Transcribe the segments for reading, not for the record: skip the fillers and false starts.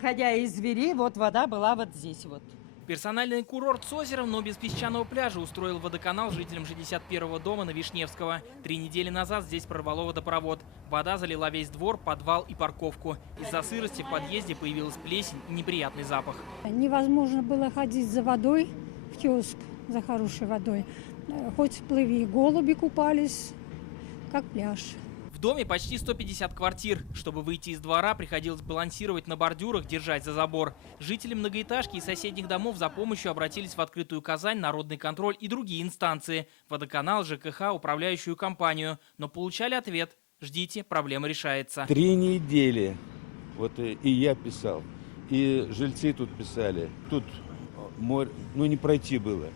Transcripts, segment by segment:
выходя из двери, вот вода была вот здесь вот. Персональный курорт с озером, но без песчаного пляжа устроил водоканал жителям 61-го дома на Вишневского. 3 недели назад здесь прорвало водопровод. Вода залила весь двор, подвал и парковку. Из-за сырости в подъезде появилась плесень и неприятный запах. Невозможно было ходить за водой в киоск, за хорошей водой. Хоть плыви, голуби купались, как пляж. В доме почти 150 квартир. Чтобы выйти из двора, приходилось балансировать на бордюрах, держать за забор. Жители многоэтажки и соседних домов за помощью обратились в «Открытую Казань», «Народный контроль» и другие инстанции. Водоканал, ЖКХ, управляющую компанию. Но получали ответ: ждите, проблема решается. 3 недели. Вот и я писал, и жильцы тут писали. Тут море, не пройти было.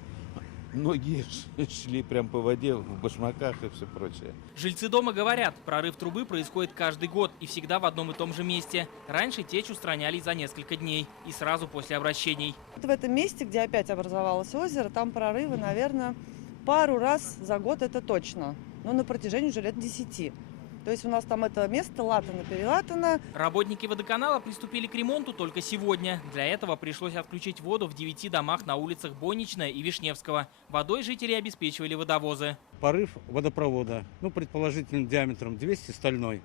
Многие шли прям по воде в башмаках и все прочее. Жильцы дома говорят, прорыв трубы происходит каждый год и всегда в одном и том же месте. Раньше течь устраняли за несколько дней и сразу после обращений. В этом месте, где опять образовалось озеро, там прорывы, наверное, пару раз за год, это точно. Но на протяжении уже лет 10. То есть у нас там это место латано-перелатано. Работники водоканала приступили к ремонту только сегодня. Для этого пришлось отключить воду в 9 домах на улицах Бойничная и Вишневского. Водой жители обеспечивали водовозы. Порыв водопровода, предположительным диаметром 200 стальной.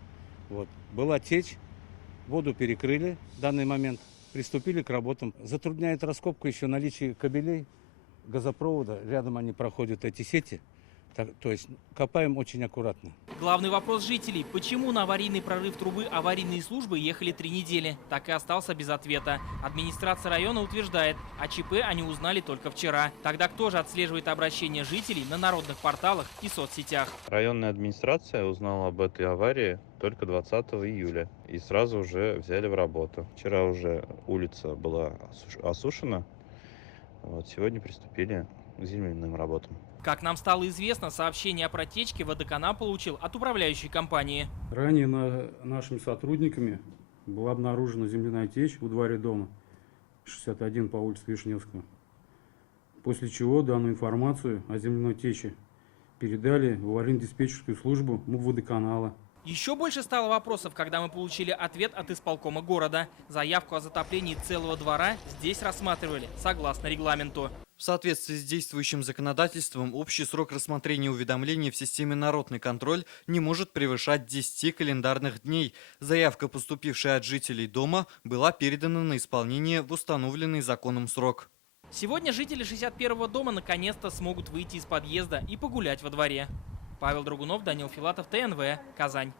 Была течь, воду перекрыли в данный момент, приступили к работам. Затрудняет раскопку еще наличие кабелей, газопровода. Рядом они проходят, эти сети. То есть копаем очень аккуратно. Главный вопрос жителей: почему на аварийный прорыв трубы аварийные службы ехали 3 недели? Так и остался без ответа. Администрация района утверждает, о ЧП они узнали только вчера. Тогда кто же отслеживает обращения жителей на народных порталах и соцсетях? Районная администрация узнала об этой аварии только 20 июля и сразу уже взяли в работу. Вчера уже улица была осушена, сегодня приступили к земляным работам. Как нам стало известно, сообщение о протечке водоканал получил от управляющей компании. Ранее нашими сотрудниками была обнаружена земляная течь во дворе дома 61 по улице Вишневского. После чего данную информацию о земляной тече передали в аварийно-диспетчерскую службу МУП водоканала. Еще больше стало вопросов, когда мы получили ответ от исполкома города. Заявку о затоплении целого двора здесь рассматривали согласно регламенту. В соответствии с действующим законодательством, общий срок рассмотрения уведомлений в системе «Народный контроль» не может превышать 10 календарных дней. Заявка, поступившая от жителей дома, была передана на исполнение в установленный законом срок. Сегодня жители 61-го дома наконец-то смогут выйти из подъезда и погулять во дворе. Павел Драгунов, Данил Филатов, ТНВ, Казань.